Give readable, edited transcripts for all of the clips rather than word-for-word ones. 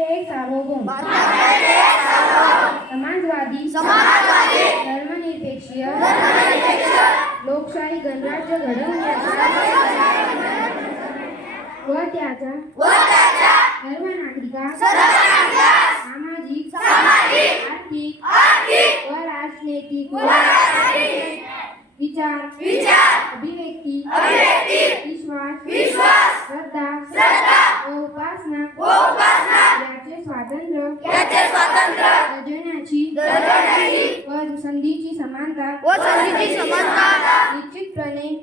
भारताचे एक सार्वभौम समाजवादी धर्मनिरपेक्ष लोकशाही गणराज्य घडवण्याचा व त्याचा सर्व नागरिकांस सामाजिक आर्थिक व राजनैतिक विचार अभिव्यक्ती विश्वास श्रद्धा व उपासना याचे स्वातंत्र्य जगण्याची व संधीची समानता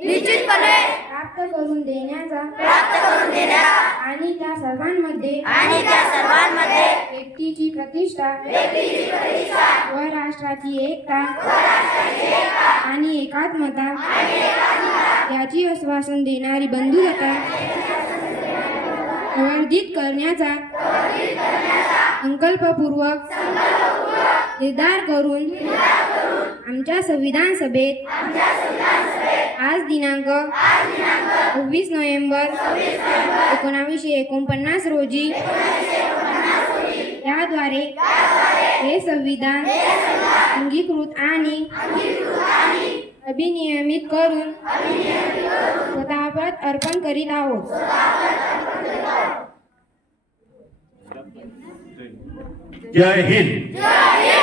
निश्चितपणे प्राप्त करून देण्याचा आणि त्या सर्वांमध्ये व्यक्तीची प्रतिष्ठा व राष्ट्राची एकता आणि एकात्मता याची आश्वासन देणारी बंधुता संवर्धित करण्याचा संकल्पपूर्वक निर्धार करून आमच्या संविधान सभेत आज दिनांक 26 नोव्हेंबर 1949 रोजी याद्वारे हे संविधान अंगीकृत आणि अभिनियमित करून स्वतःप्रत अर्पण करीत आहोत. जय हिंद.